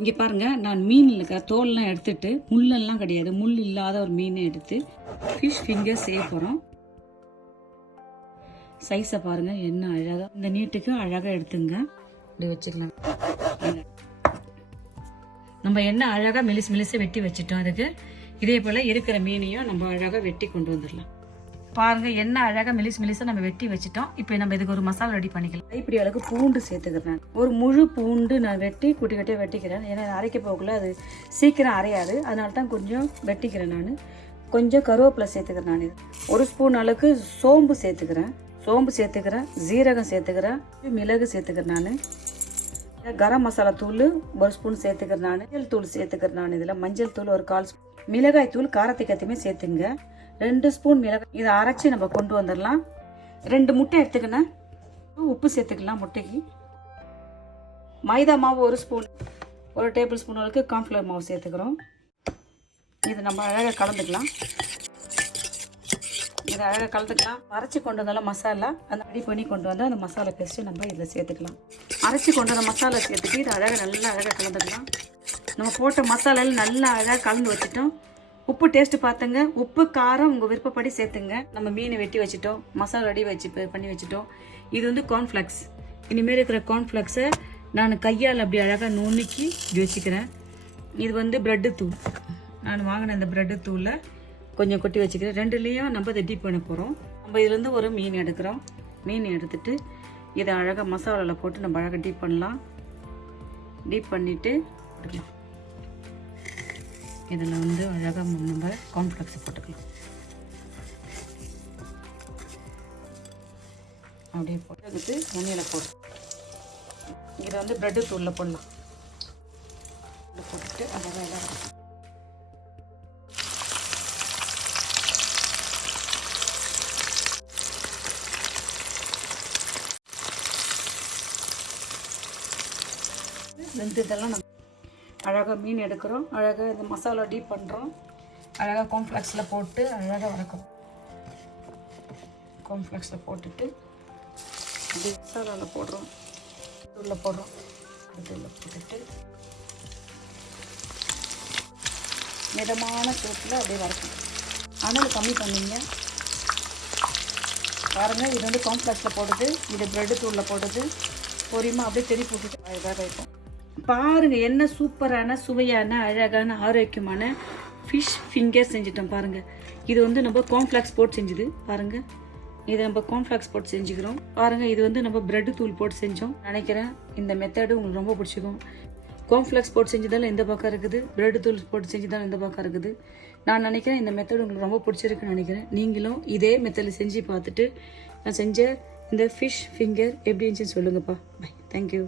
இங்கே பாருங்கள், நான் மீனில் இருக்க தோல்லாம் எடுத்துட்டு முள்ளெல்லாம் கிடையாது, முள் இல்லாத ஒரு மீனை எடுத்து ஃபிஷ் ஃபிங்கர் செய்ய போகிறோம். சைஸை பாருங்கள் என்ன அழகாக, இந்த நீட்டுக்கு அழகாக எடுத்துங்க. இப்படி வச்சுக்கலாம். நம்ம என்ன அழகாக மெலிசு வெட்டி வச்சுட்டோம். அதுக்கு இதே போல் இருக்கிற மீனையும் நம்ம அழகாக வெட்டி கொண்டு வந்துடலாம். பாருங்க என்ன அழகாக மெலிசா நம்ம வெட்டி வச்சுட்டோம். இப்போ நம்ம இதுக்கு ஒரு மசாலா ரெடி பண்ணிக்கலாம். இப்படி அளவுக்கு பூண்டு சேர்த்துக்கிறேன். ஒரு முழு பூண்டு நான் வெட்டி குட்டி கட்டியாக வெட்டிக்கிறேன். ஏன்னா அரைக்க போகல, அது சீக்கிரம் அரையாது, அதனால தான் கொஞ்சம் வெட்டிக்கிறேன். நான் கொஞ்சம் கருவேப்பிலை சேர்த்துக்கிறேன். நான் ஒரு ஸ்பூன் அளவுக்கு சோம்பு சேர்த்துக்கிறேன். ஜீரகம் சேர்த்துக்கிறேன், மிளகு சேர்த்துக்கிறேன். நான் கரம் மசாலா தூள் ஒரு ஸ்பூன் சேர்த்துக்கிறேன். நான் மஞ்சள் தூள் சேர்த்துக்கிறேன். நான் இதில் மஞ்சள் தூள் ஒரு 1/4 ஸ்பூன், மிளகாய் தூள் காரத்துக்கு எத்தையுமே சேர்த்துங்க. 2 ஸ்பூன் மிளகாய். இதை அரைச்சி நம்ம கொண்டு வந்துடலாம். 2 முட்டை எடுத்துக்கணும். உப்பு சேர்த்துக்கலாம் முட்டைக்கு. மைதா மாவு 1 ஸ்பூன், 1 டேபிள் ஸ்பூன் அளவுக்கு கார்ன்ஃப்ளவர் மாவு சேர்த்துக்கிறோம். இது நம்ம அழகாக கலந்துக்கலாம். இதை அழகாக கலந்துக்கலாம். அரைச்சி கொண்டு வந்தாலும் மசாலா அந்த ரெடி பண்ணி கொண்டு வந்தால் அந்த மசாலா பேஸ்ட்டு நம்ம இதில் சேர்த்துக்கலாம். அரைச்சி கொண்டு வந்த மசாலா சேர்த்துட்டு இதை நல்லா அழகாக கலந்துக்கலாம். நம்ம போட்ட மசாலாவில் நல்லா அழகாக கலந்து வச்சுட்டோம். உப்பு டேஸ்ட்டு பார்த்துங்க. உப்பு காரம் உங்கள் விருப்பப்படி சேர்த்துங்க. நம்ம மீனை வெட்டி வச்சுட்டோம், மசாலா ரெடி பண்ணி வச்சுட்டோம். இது வந்து கார்ன்ஃப்ளெக்ஸ். இனிமேல் இருக்கிற கார்ன்ஃப்ளெக்ஸை நான் கையால் அப்படி அழகாக நுணுக்கி இப்படி வச்சுக்கிறேன். இது வந்து ப்ரெட்டு தூள். நான் வாங்கின இந்த ப்ரெட்டு தூளில் கொஞ்சம் கொட்டி வச்சுக்கிறேன். 2லேயும் நம்ம இதை டீப் பண்ண போகிறோம். நம்ம இதுலேருந்து ஒரு மீன் எடுக்கிறோம். மீன் எடுத்துட்டு இதை அழகாக மசாலாவில் போட்டு நம்ம அழகாக டீப் பண்ணலாம். டீப் பண்ணிவிட்டு இதில் வந்து அழகாக நம்ம கார்ன்ஃப்ளெக்ஸை போட்டுக்கலாம். அப்படியே போட்டு எண்ணெயில் போடு. இதை வந்து ப்ரெட்டு தூளில் போடலாம். போட்டுட்டு அழகாக எல்லாம் வெந்ததெல்லாம் நம்ம அழகாக மீன் எடுக்கிறோம். அழகாக இந்த மசாலா டீப் பண்ணுறோம். அழகாக கார்ன்ஃப்ளெக்ஸில் போட்டு அழகாக வதக்கிறோம். கார்ன்ஃப்ளெக்ஸில் போட்டுட்டு அப்படியே மசாலாவில் போடுறோம். தூளில் போடுறோம். தூளில் போட்டுட்டு மிதமான சூட்டில் அப்படியே வதக்கணும். அனல் கம்மி பண்ணிங்க. பாருங்கள், இது வந்து கார்ன்ஃப்ளெக்ஸில் போடுது, இது ப்ரெட்டு தூளில் போடுது. பொரியமாக அப்படியே தெரி போட்டுட்டு அழகாக இருக்கும். பாருங்கள் என்ன சூப்பரான சுவையான அழகான ஆரோக்கியமான ஃபிஷ் ஃபிங்கர் செஞ்சிட்டோம். பாருங்கள், இது வந்து நம்ம கார்ன்ஃப்ளெக்ஸ் போட்டு செஞ்சுது. பாருங்கள், இதை நம்ம கார்ன்ஃப்ளெக்ஸ் போட்டு செஞ்சுக்கிறோம். பாருங்கள், இது வந்து நம்ம ப்ரெட்டு தூள் போட்டு செஞ்சோம். நினைக்கிறேன் இந்த மெத்தடு உங்களுக்கு ரொம்ப பிடிச்சிக்கும். கார்ன்ஃப்ளெக்ஸ் போட்டு செஞ்சதாலும் இந்த பக்கம் இருக்குது, ப்ரெட்டு தூள் போட்டு செஞ்சதாலும் இந்த பக்கம் இருக்குது. நான் நினைக்கிறேன் இந்த மெத்தடு உங்களுக்கு ரொம்ப பிடிச்சிருக்குன்னு நினைக்கிறேன். நீங்களும் இதே மெத்தடில் செஞ்சு பார்த்துட்டு நான் செஞ்ச இந்த ஃபிஷ் ஃபிங்கர் எப்படி இருந்துச்சுன்னு சொல்லுங்கப்பா. Bye, thank you.